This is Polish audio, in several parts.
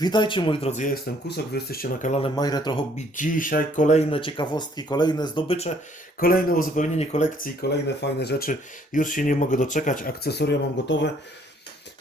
Witajcie moi drodzy, ja jestem Kusok, wy jesteście na kanale My Retro Hobby. Dzisiaj kolejne ciekawostki, kolejne zdobycze, kolejne uzupełnienie kolekcji, kolejne fajne rzeczy. Już się nie mogę doczekać, akcesoria mam gotowe.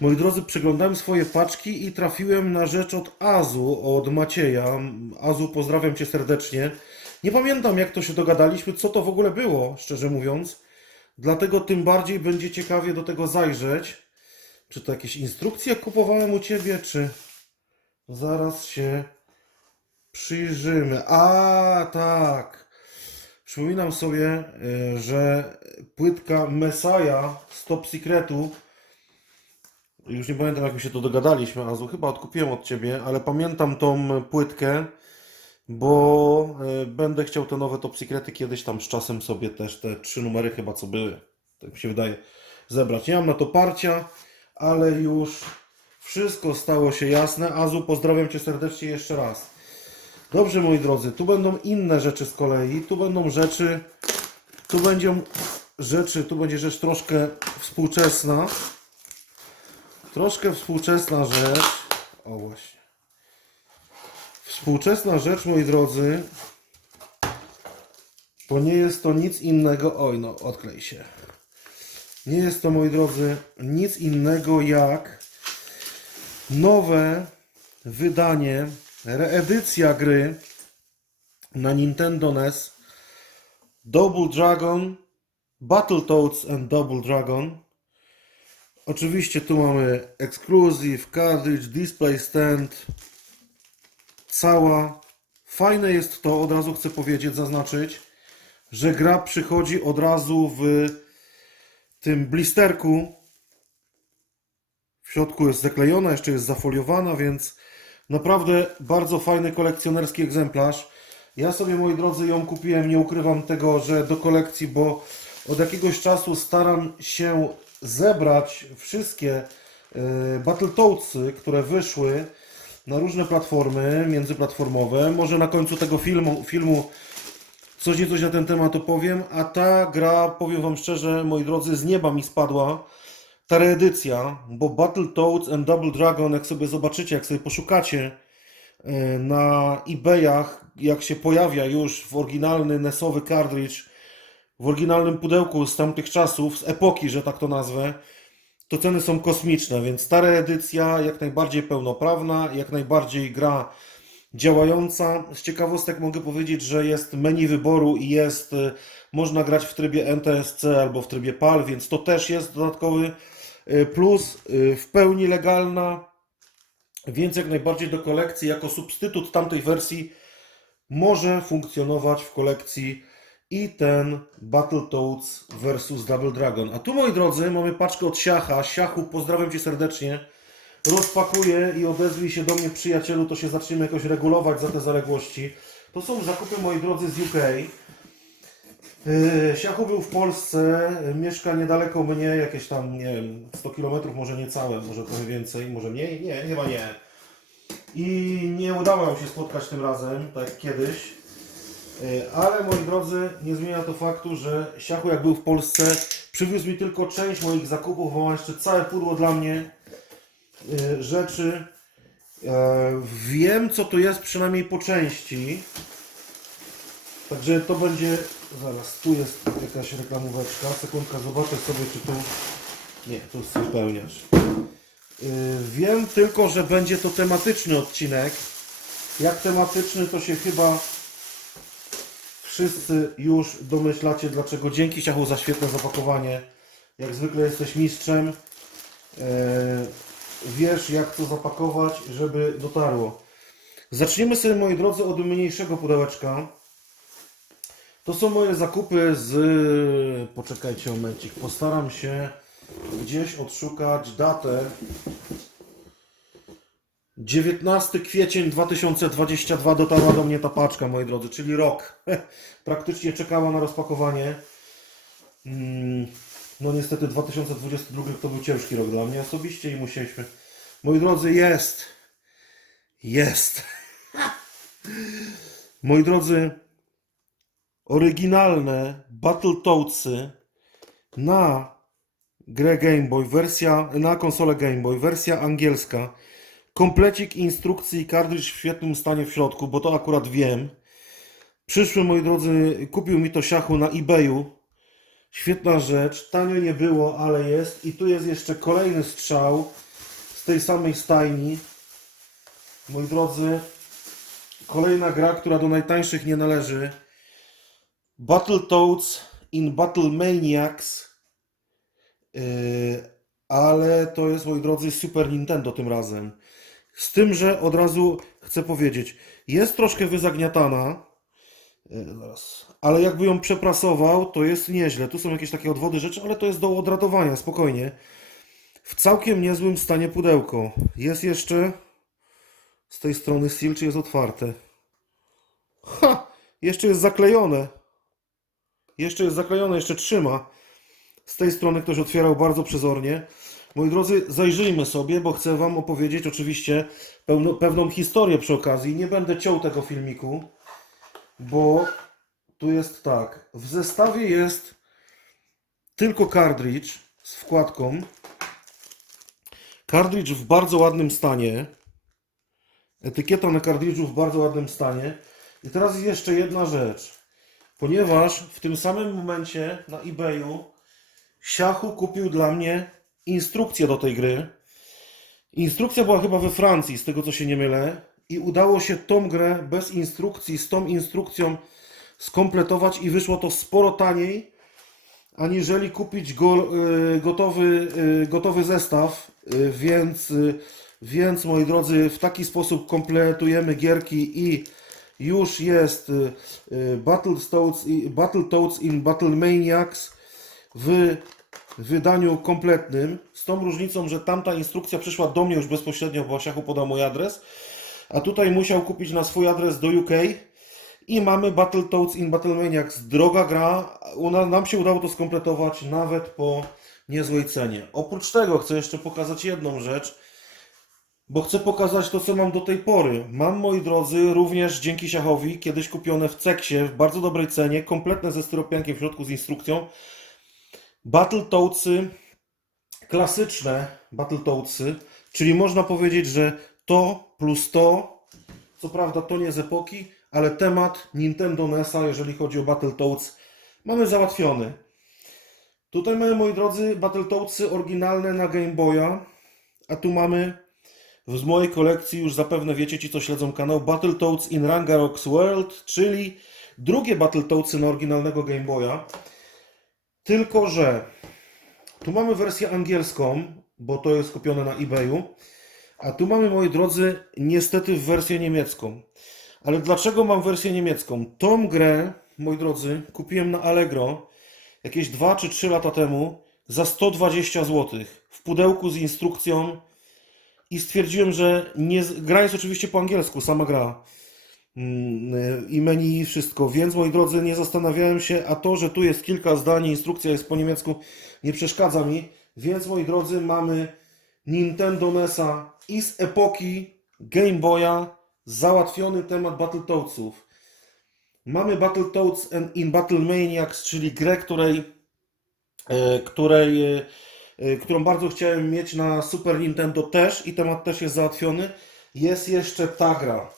Moi drodzy, przeglądałem swoje paczki i trafiłem na rzecz od Azu, od Macieja. Azu, pozdrawiam Cię serdecznie. Nie pamiętam jak to się dogadaliśmy, co to w ogóle było, szczerze mówiąc. Dlatego tym bardziej będzie ciekawie do tego zajrzeć. Czy to jakieś instrukcje kupowałem u Ciebie, czy... Zaraz się przyjrzymy. A, tak. Przypominam sobie, y, że płytka Messiah Top Secretu, już nie pamiętam jak mi się to dogadaliśmy, Azu, chyba odkupiłem od Ciebie, ale pamiętam tą płytkę, bo y, będę chciał te nowe Top Secrety kiedyś tam z czasem sobie też te trzy numery chyba co były, tak mi się wydaje, zebrać. Nie mam na to parcia, ale już wszystko stało się jasne. Azu, pozdrawiam Cię serdecznie jeszcze raz. Dobrze, moi drodzy, tu będą inne rzeczy z kolei. Tu będą rzeczy, tu będą rzeczy, tu będzie rzecz troszkę współczesna. Troszkę współczesna rzecz. O właśnie. Współczesna rzecz, moi drodzy, bo nie jest to nic innego. Oj, no, odklej się. Nie jest to, moi drodzy, nic innego jak nowe wydanie, reedycja gry na Nintendo NES Double Dragon, Battletoads and Double Dragon. Oczywiście tu mamy Exclusive, Cartridge, Display Stand, cała. Fajne jest to, od razu chcę powiedzieć, zaznaczyć, że gra przychodzi od razu w tym blisterku w środku jest zaklejona, jeszcze jest zafoliowana, więc naprawdę bardzo fajny kolekcjonerski egzemplarz. Ja sobie, moi drodzy, ją kupiłem, nie ukrywam tego, że do kolekcji, bo od jakiegoś czasu staram się zebrać wszystkie yy, Battletoadsy, które wyszły na różne platformy międzyplatformowe. Może na końcu tego filmu, filmu coś niecoś na ten temat opowiem, a ta gra, powiem Wam szczerze, moi drodzy, z nieba mi spadła ta reedycja, bo Battletoads and Double Dragon, jak sobie zobaczycie, jak sobie poszukacie e, na eBayach, jak się pojawia już w oryginalny NES-owy cartridge, w oryginalnym pudełku z tamtych czasów, z epoki, że tak to nazwę, to ceny są kosmiczne, więc ta reedycja jak najbardziej pełnoprawna, jak najbardziej gra działająca. Z ciekawostek mogę powiedzieć, że jest menu wyboru i jest, y, można grać w trybie NTSC albo w trybie PAL, więc to też jest dodatkowy y, plus, y, w pełni legalna, więc jak najbardziej do kolekcji jako substytut tamtej wersji może funkcjonować w kolekcji i ten Battletoads vs Double Dragon. A tu moi drodzy mamy paczkę od Siacha. Siachu, pozdrawiam Cię serdecznie rozpakuję i odezwij się do mnie przyjacielu, to się zaczniemy jakoś regulować za te zaległości. To są zakupy, moi drodzy, z UK. Yy, Siachu był w Polsce, mieszka niedaleko mnie, jakieś tam, nie wiem, 100 km, może niecałe, może trochę więcej, może mniej, nie, chyba nie. I nie udało nam się spotkać tym razem, tak jak kiedyś. Yy, Ale moi drodzy, nie zmienia to faktu, że Siachu jak był w Polsce, przywiózł mi tylko część moich zakupów, bo ma jeszcze całe pudło dla mnie rzeczy. E, Wiem, co to jest przynajmniej po części. Także to będzie. Zaraz, tu jest jakaś reklamóweczka. Sekundka, zobaczę sobie, czy tu. Nie, tu jest zupełniasz. Wiem tylko, że będzie to tematyczny odcinek. Jak tematyczny, to się chyba wszyscy już domyślacie, dlaczego. Dzięki Siachu za świetne zapakowanie. Jak zwykle jesteś mistrzem. Wiesz jak to zapakować, żeby dotarło. Zaczniemy sobie, moi drodzy, od mniejszego pudełeczka. To są moje zakupy z... Poczekajcie momencik. Postaram się gdzieś odszukać datę. 19 kwiecień 2022 dotarła do mnie ta paczka, moi drodzy, czyli rok. Praktycznie czekała na rozpakowanie. No niestety 2022 to był ciężki rok dla mnie osobiście i musieliśmy. Moi drodzy, jest. Jest. Moi drodzy, oryginalne Battletoadsy na grę Game Boy, wersja na konsolę Game Boy, wersja angielska. Komplecik instrukcji i kartridż w świetnym stanie w środku, bo to akurat wiem. Przyszły, moi drodzy, kupił mi to siachu na eBayu. Świetna rzecz, tanio nie było, ale jest. I tu jest jeszcze kolejny strzał z tej samej stajni. Moi drodzy, kolejna gra, która do najtańszych nie należy. Battletoads in Battle Maniacs. Yy, ale to jest, moi drodzy, Super Nintendo tym razem. Z tym, że od razu chcę powiedzieć, jest troszkę wyzagniatana. Yy, zaraz. Ale jakby ją przeprasował, to jest nieźle. Tu są jakieś takie odwody rzeczy, ale to jest do odratowania, spokojnie. W całkiem niezłym stanie pudełko. Jest jeszcze z tej strony seal, czy jest otwarte? Ha! Jeszcze jest zaklejone. Jeszcze jest zaklejone, jeszcze trzyma. Z tej strony ktoś otwierał bardzo przezornie. Moi drodzy, zajrzyjmy sobie, bo chcę Wam opowiedzieć oczywiście pewną historię przy okazji. Nie będę ciął tego filmiku, bo tu jest tak. W zestawie jest tylko kartridż z wkładką. Kartridż w bardzo ładnym stanie. Etykieta na kartridżu w bardzo ładnym stanie. I teraz jeszcze jedna rzecz. Ponieważ w tym samym momencie na eBayu Siachu kupił dla mnie instrukcję do tej gry. Instrukcja była chyba we Francji, z tego co się nie mylę. I udało się tą grę bez instrukcji, z tą instrukcją skompletować i wyszło to sporo taniej, aniżeli kupić go, y, gotowy, y, gotowy zestaw. Y, Więc, więc moi drodzy, w taki sposób kompletujemy gierki i już jest Battletoads, Battletoads in Battle Maniacs w wydaniu kompletnym, z tą różnicą, że tamta instrukcja przyszła do mnie już bezpośrednio, bo Siachu podał mój adres, a tutaj musiał kupić na swój adres do UK i mamy Battletoads in Battle Maniacs. Droga gra, u nas- nam się udało to skompletować nawet po niezłej cenie. Oprócz tego chcę jeszcze pokazać jedną rzecz, bo chcę pokazać to, co mam do tej pory. Mam, moi drodzy, również dzięki Siachowi, kiedyś kupione w Ceksie w bardzo dobrej cenie, kompletne ze styropiankiem w środku z instrukcją. Battletoadsy, klasyczne Battletoadsy, czyli można powiedzieć, że to plus to, co prawda to nie z epoki, ale temat Nintendo NES-a, jeżeli chodzi o Battletoads, mamy załatwiony. Tutaj mamy, moi drodzy, Battletoadsy oryginalne na Game Boya, a tu mamy z mojej kolekcji, już zapewne wiecie ci, co śledzą kanał, Battletoads in Rangarox World, czyli drugie Battletoadsy na oryginalnego Game Boya. Tylko, że tu mamy wersję angielską, bo to jest kupione na eBayu, a tu mamy, moi drodzy, niestety wersję niemiecką. Ale dlaczego mam wersję niemiecką? Tą grę, moi drodzy, kupiłem na Allegro jakieś 2 czy 3 lata temu za 120 zł w pudełku z instrukcją i stwierdziłem, że nie, gra jest oczywiście po angielsku, sama gra. Mm, I menu i wszystko, więc moi drodzy, nie zastanawiałem się, a to, że tu jest kilka zdań, instrukcja jest po niemiecku, nie przeszkadza mi. Więc moi drodzy, mamy Nintendo NES-a i z epoki Game Boya załatwiony temat Battletoadsów. Mamy Battletoads and- in Battle Maniacs, czyli grę, której, e, której, e, e, którą bardzo chciałem mieć na Super Nintendo też i temat też jest załatwiony. Jest jeszcze ta gra.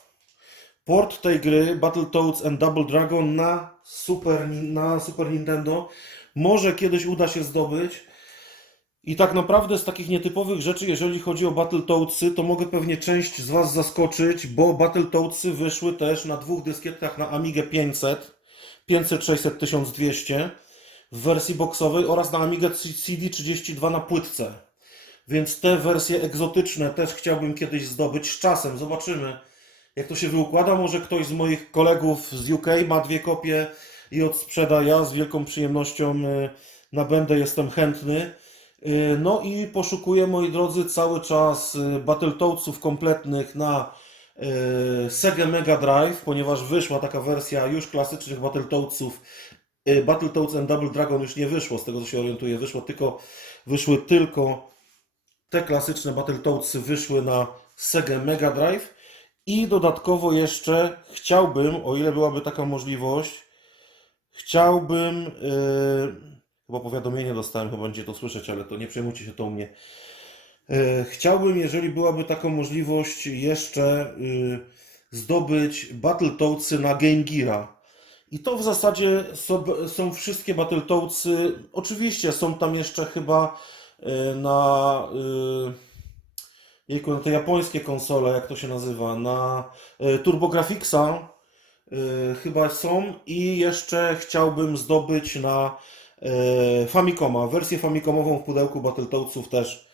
Port tej gry, Battletoads and Double Dragon na Super, na Super Nintendo, może kiedyś uda się zdobyć. I tak naprawdę z takich nietypowych rzeczy, jeżeli chodzi o Battletoadsy, to mogę pewnie część z Was zaskoczyć, bo Battletoadsy wyszły też na dwóch dyskietach na Amigę 500, 500, 600, 1200 w wersji boxowej oraz na Amigę CD32 na płytce. Więc te wersje egzotyczne też chciałbym kiedyś zdobyć z czasem. Zobaczymy, jak to się wyukłada. Może ktoś z moich kolegów z UK ma dwie kopie i odsprzeda. Ja z wielką przyjemnością y, nabędę, jestem chętny. Y, No i poszukuję, moi drodzy, cały czas y, Battletoadsów kompletnych na y, Sega Mega Drive, ponieważ wyszła taka wersja już klasycznych Battletoadsów. Battletoads and Double Dragon już nie wyszło, z tego co się orientuję, wyszło tylko, wyszły tylko te klasyczne Battletoadsy wyszły na Sega Mega Drive i dodatkowo jeszcze chciałbym, o ile byłaby taka możliwość, chciałbym, yy, chyba powiadomienie dostałem, chyba będziecie to słyszeć, ale to nie przejmujcie się to u mnie. E, Chciałbym, jeżeli byłaby taka możliwość, jeszcze y, zdobyć Battletoadsy na Game Geara. I to w zasadzie są, wszystkie Battletoadsy. Oczywiście są tam jeszcze chyba y, na, y, jejku, na te japońskie konsole, jak to się nazywa, na y, TurboGrafxa chyba są i jeszcze chciałbym zdobyć na Famicoma, wersję Famicomową w pudełku Battletoadsów też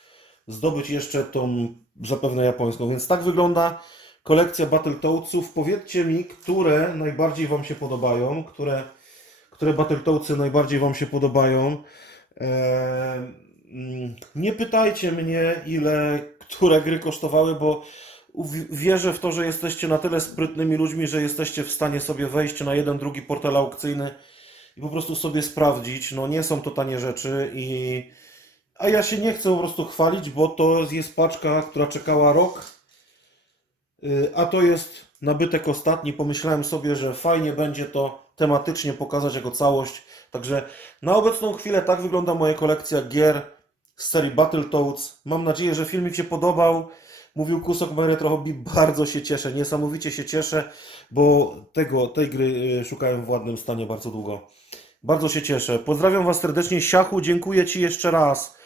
zdobyć jeszcze tą zapewne japońską. Więc tak wygląda kolekcja Battletoadsów. Powiedzcie mi, które najbardziej Wam się podobają, które, które Battletoadsy najbardziej Wam się podobają. Eee, mm, nie pytajcie mnie, ile które gry kosztowały, bo wierzę w to, że jesteście na tyle sprytnymi ludźmi, że jesteście w stanie sobie wejść na jeden, drugi portal aukcyjny i po prostu sobie sprawdzić. No nie są to tanie rzeczy i a ja się nie chcę po prostu chwalić, bo to jest paczka, która czekała rok, y, a to jest nabytek ostatni. Pomyślałem sobie, że fajnie będzie to tematycznie pokazać jako całość. Także na obecną chwilę tak wygląda moja kolekcja gier z serii Battletoads. Mam nadzieję, że filmik się podobał. Mówił Kusok My Retro Hobby, bardzo się cieszę, niesamowicie się cieszę, bo tego, tej gry y, szukałem w ładnym stanie bardzo długo. Bardzo się cieszę. Pozdrawiam Was serdecznie. Siachu, dziękuję Ci jeszcze raz.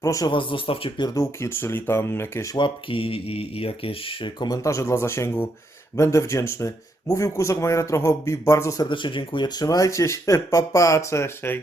Proszę Was, zostawcie pierdółki, czyli tam jakieś łapki i, i jakieś komentarze dla zasięgu. Będę wdzięczny. Mówił Kusok My Retro Hobby. Bardzo serdecznie dziękuję. Trzymajcie się. Pa, pa, cześć. hej.